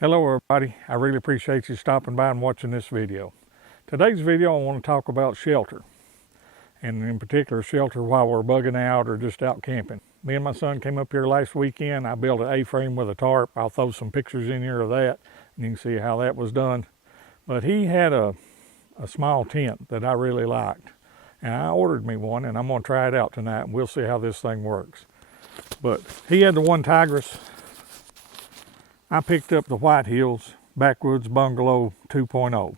Hello everybody, I really appreciate you stopping by and watching this video. Today's video I want to talk about shelter, and in particular shelter while we're bugging out or just out camping. Me and my son came up here last weekend. I built an A-frame with a tarp. I'll throw some pictures in here of that and you can see how that was done. But he had a small tent that I really liked, and I ordered me one, and I'm going to try it out tonight and we'll see how this thing works. But he had the one Tigris. I picked up the White Hills Backwoods Bungalow 2.0.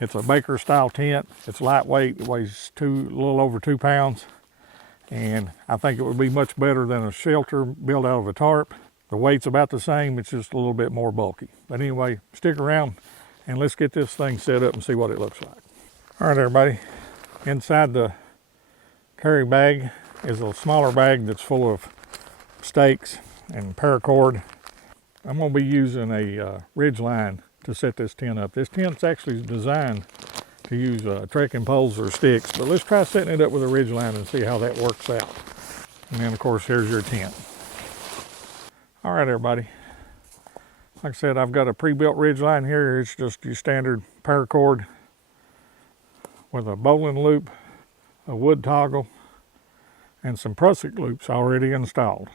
It's a Baker style tent. It's lightweight. It weighs a little over 2 pounds. And I think it would be much better than a shelter built out of a tarp. The weight's about the same. It's just a little bit more bulky. But anyway, stick around and let's get this thing set up and see what it looks like. All right, everybody. Inside the carry bag is a smaller bag that's full of stakes and paracord. I'm going to be using a ridgeline to set this tent up. This tent's actually designed to use trekking poles or sticks, but let's try setting it up with a ridgeline and see how that works out. And then of course here's your tent. All right everybody, like I said, I've got a pre-built ridgeline here. It's just your standard paracord with a bowling loop, a wood toggle, and some prusik loops already installed.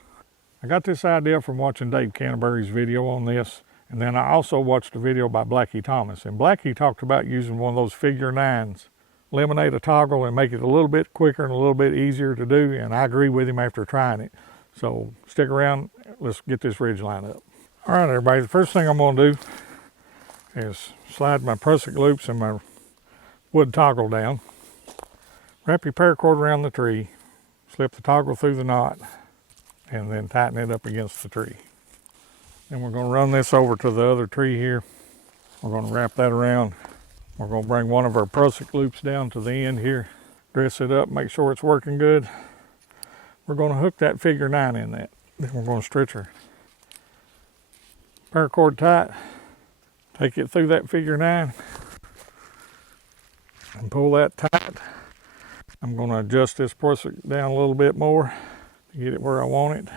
I got this idea from watching Dave Canterbury's video on this, and then I also watched a video by Blackie Thomas, and Blackie talked about using one of those figure nines, eliminate a toggle and make it a little bit quicker and a little bit easier to do, and I agree with him after trying it. So stick around, let's get this ridge line up. All right everybody, the first thing I'm going to do is slide my prusik loops and my wood toggle down. Wrap your paracord around the tree, slip the toggle through the knot, and then tighten it up against the tree. Then we're going to run this over to the other tree here. We're going to wrap that around. We're going to bring one of our prusik loops down to the end here, dress it up, make sure it's working good. We're going to hook that figure 9 in that. Then we're going to stretch our paracord tight, take it through that figure 9, and pull that tight. I'm going to adjust this prusik down a little bit more to get it where I want it,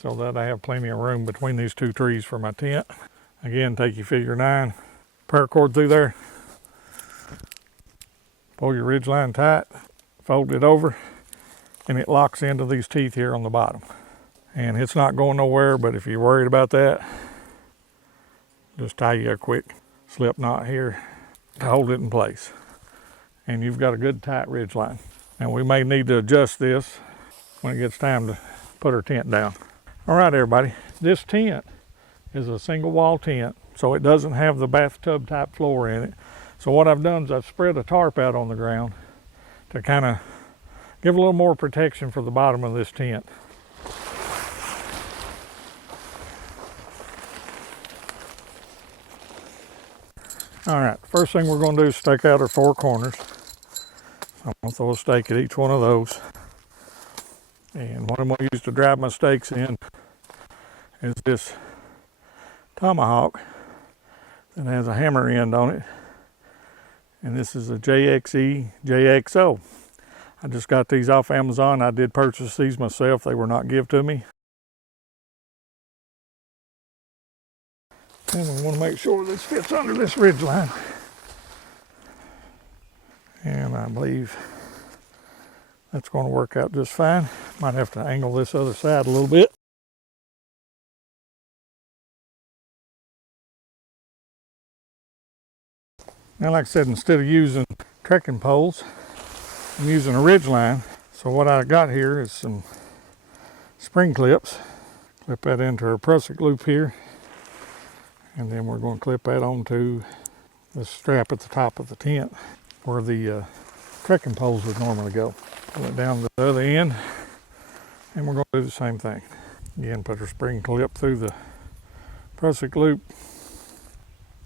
so that I have plenty of room between these two trees for my tent. Again, take your figure 9, paracord through there, pull your ridge line tight, fold it over, and it locks into these teeth here on the bottom. And it's not going nowhere, but if you're worried about that, just tie you a quick slip knot here to hold it in place. And you've got a good tight ridge line. And we may need to adjust this when it gets time to put our tent down. All right everybody, this tent is a single wall tent, so it doesn't have the bathtub type floor in it. So what I've done is I've spread a tarp out on the ground to kind of give a little more protection for the bottom of this tent. All right, first thing we're going to do is stake out our 4 corners. I'm going to throw a stake at each one of those. And what I'm going to use to drive my stakes in is this tomahawk that has a hammer end on it. And this is a JXE JXO. I just got these off Amazon. I did purchase these myself. They were not given to me. And we want to make sure this fits under this ridge line. And I believe that's going to work out just fine. Might have to angle this other side a little bit. Now, like I said, instead of using trekking poles, I'm using a ridge line. So what I got here is some spring clips. Clip that into our prusik loop here. And then we're going to clip that onto the strap at the top of the tent where the trekking poles would normally go. Pull it down to the other end, and we're going to do the same thing. Again, put our spring clip through the prusik loop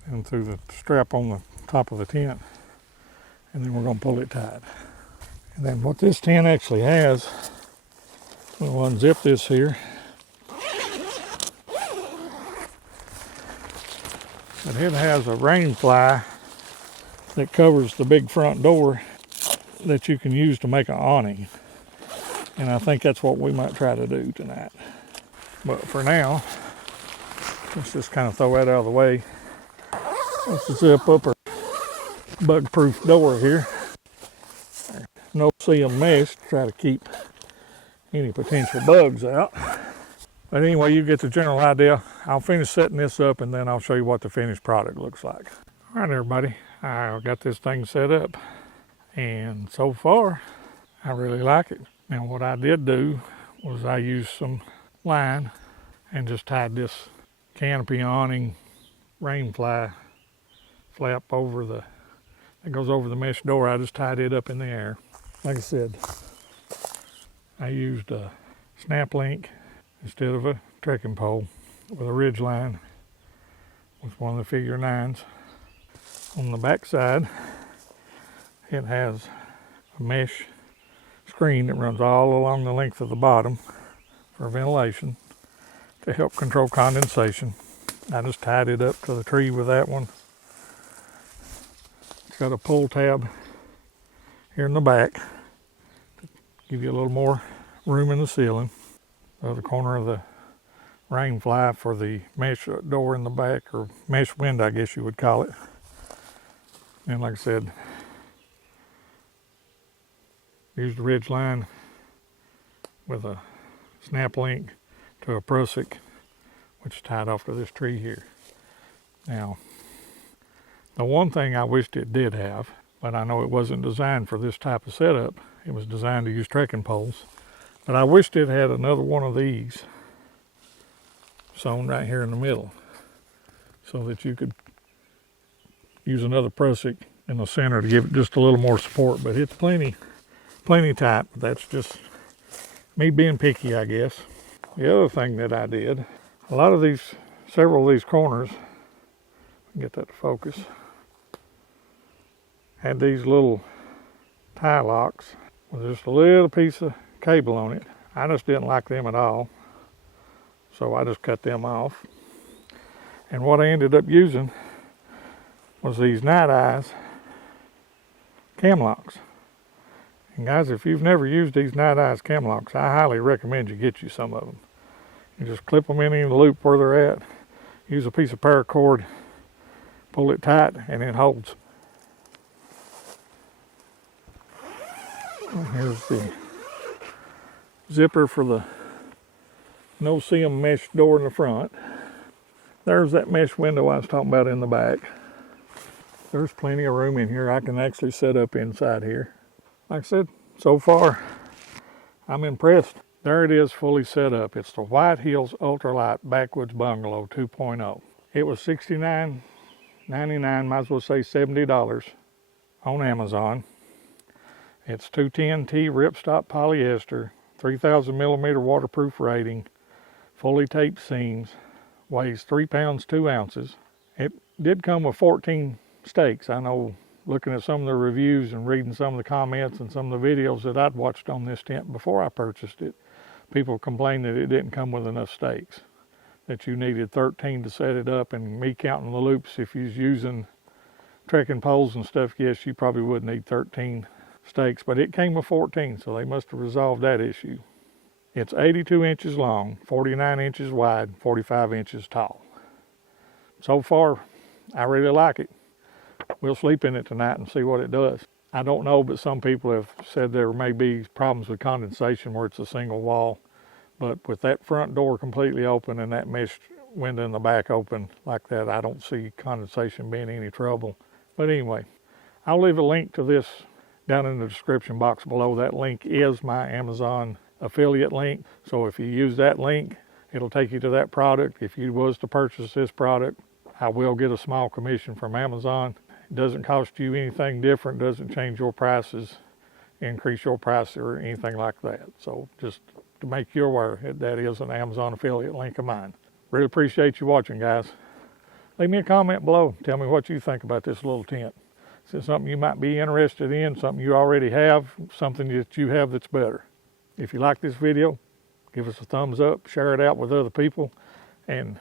and through the strap on the top of the tent, and then we're going to pull it tight. And then what this tent actually has, we'll unzip this here. But it has a rain fly that covers the big front door that you can use to make an awning. And I think that's what we might try to do tonight. But for now, Let's just kind of throw that out of the way. Let's zip up our bug-proof door here. No seam mesh to try to keep any potential bugs out. But anyway, you get the general idea. I'll finish setting this up and then I'll show you what the finished product looks like. All right, everybody, I got this thing set up and so far I really like it. Now what I did do was I used some line and just tied this canopy awning rain fly flap over that goes over the mesh door. I just tied it up in the air. Like I said, I used a snap link instead of a trekking pole with a ridgeline with one of the figure 9s. On the back side, it has a mesh screen that runs all along the length of the bottom for ventilation to help control condensation. I just tied it up to the tree with that one. It's got a pull tab here in the back to give you a little more room in the ceiling. The other corner of the rain fly for the mesh door in the back, or mesh window I guess you would call it. And like I said, used a ridge line with a snap link to a prusik, which is tied off to this tree here. Now, the one thing I wished it did have, but I know it wasn't designed for this type of setup. It was designed to use trekking poles. But I wished it had another one of these sewn right here in the middle so that you could use another prusik in the center to give it just a little more support. But it's plenty tight. That's just me being picky, I guess. The other thing that I did, several of these corners, get that to focus, had these little tie locks with just a little piece of cable on it. I just didn't like them at all, so I just cut them off. And what I ended up using was these Night Eyes cam locks. And guys, if you've never used these Night Eyes cam locks, I highly recommend you get you some of them. You just clip them in the loop where they're at, use a piece of paracord, pull it tight, and it holds. And here's the zipper for the no seam mesh door in the front. There's that mesh window I was talking about in the back. There's plenty of room in here. I can actually set up inside here. Like I said, so far I'm impressed. There it is, fully set up. It's the White Hills Ultralight Backwoods Bungalow 2.0. It was $69.99, might as well say $70 on Amazon. It's 210T ripstop polyester, 3,000 millimeter waterproof rating, fully taped seams, weighs 3 pounds 2 ounces. It did come with 14 stakes. I know, looking at some of the reviews and reading some of the comments and some of the videos that I'd watched on this tent before I purchased it, people complained that it didn't come with enough stakes, that you needed 13 to set it up, and me counting the loops, if you was using trekking poles and stuff, yes, you probably would need 13 stakes, but it came with 14, so they must have resolved that issue. It's 82 inches long, 49 inches wide, 45 inches tall. So far, I really like it. We'll sleep in it tonight and see what it does. I don't know, but some people have said there may be problems with condensation where it's a single wall, but with that front door completely open and that mesh window in the back open like that, I don't see condensation being any trouble. But anyway, I'll leave a link to this down in the description box below. That link is my Amazon affiliate link. So if you use that link, it'll take you to that product. If you was to purchase this product, I will get a small commission from Amazon. It doesn't cost you anything different, doesn't change your prices, increase your price or anything like that. So just to make you aware, that is an Amazon affiliate link of mine. Really appreciate you watching, guys. Leave me a comment below. Tell me what you think about this little tent. Is it something you might be interested in, something you already have, something that you have that's better? If you like this video, give us a thumbs up, share it out with other people, and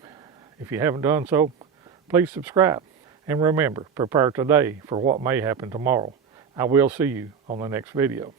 if you haven't done so, please subscribe. And remember, prepare today for what may happen tomorrow. I will see you on the next video.